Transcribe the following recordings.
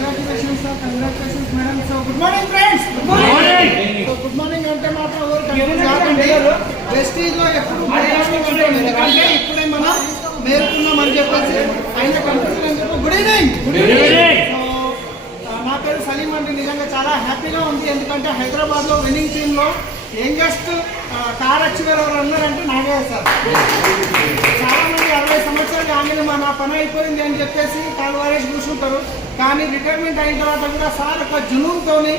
Congratulations sir congratulations madam so good morning friends good morning good morning అంటే మాత్రం ఎవరు confuse కాకండి వెస్టీజ్లో ఎప్పుడు ఎందుకంటే ఇప్పుడే మనం మేలుకున్నాం అని చెప్పేసి ఆయన కన్ఫ్యూజన్ ఎందుకు? Good evening good evening so నా పేరు సలీం అండి. నిజంగా చాలా హ్యాపీగా ఉంది. ఎందుకంటే హైదరాబాద్లో విన్నింగ్ టీమ్లో యంగెస్ట్ కార్ అచీవర్ ఎవరు ఉన్నారంటే నాగే సార్. సంవత్సరాలు ఆమెను మా పని అయిపోయింది అని చెప్పేసి కాలు వారేసి కూర్చుంటారు. కానీ రిటైర్మెంట్ అయిన తర్వాత కూడా సార్ ఒక జునూన్తోని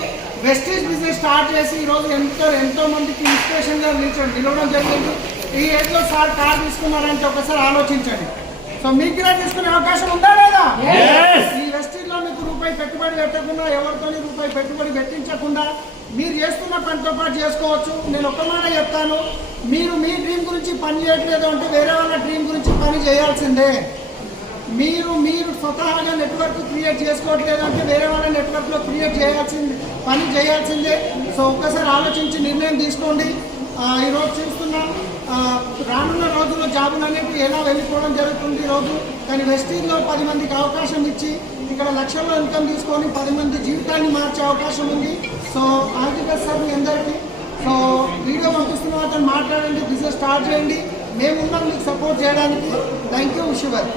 వెస్టేజ్ బిజినెస్ స్టార్ట్ చేసి ఈరోజు ఎంతో ఎంతో మందికి ఇన్స్పిరేషన్గా నిల్చోండి నిలవడం జరిగింది. ఈ ఏజ్లో సార్ కార్ తీసుకున్నారంటే ఒకసారి ఆలోచించండి. సో మీకు కూడా తీసుకునే అవకాశం ఉందా లేదా ఈ వెస్టీజ్లో మీకు రూపాయి పెట్టుబడి పెట్టకుండా ఎవరితోని రూపాయి పెట్టుబడి పెట్టించకుండా మీరు చేస్తున్న పనితో పాటు చేసుకోవచ్చు. నేను ఒక్క మాట చెప్తాను. మీరు మీ డ్రీమ్ గురించి పని చేయట్లేదు అంటే వేరే వాళ్ళ డ్రీమ్ గురించి పని చేయాల్సిందే. మీరు మీరు స్వతహాగా నెట్వర్క్ క్రియేట్ చేసుకోవట్లేదు అంటే వేరే వాళ్ళ నెట్వర్క్లో క్రియేట్ చేయాల్సింది పని చేయాల్సిందే. సో ఒక్కసారి ఆలోచించి నిర్ణయం తీసుకోండి. ఈరోజు చూస్తున్నాం రానున్న రోజుల్లో జాబులు అనేవి ఎలా వెళ్ళిపోవడం జరుగుతుంది ఈరోజు? కానీ వెస్టీన్లో పది మందికి అవకాశం ఇచ్చి ఇక్కడ లక్షల్లో ఇన్కమ్ తీసుకొని పది మంది జీవితాన్ని మార్చే అవకాశం ఉంది. సో బెస్ట్ సార్ మీ అందరికీ సో వీడియో పంపిస్తున్న వాళ్ళతో మాట్లాడండి బిజినెస్ స్టార్ట్ చేయండి. మేమున్నాం మీకు సపోర్ట్ చేయడానికి. Thank you శివర్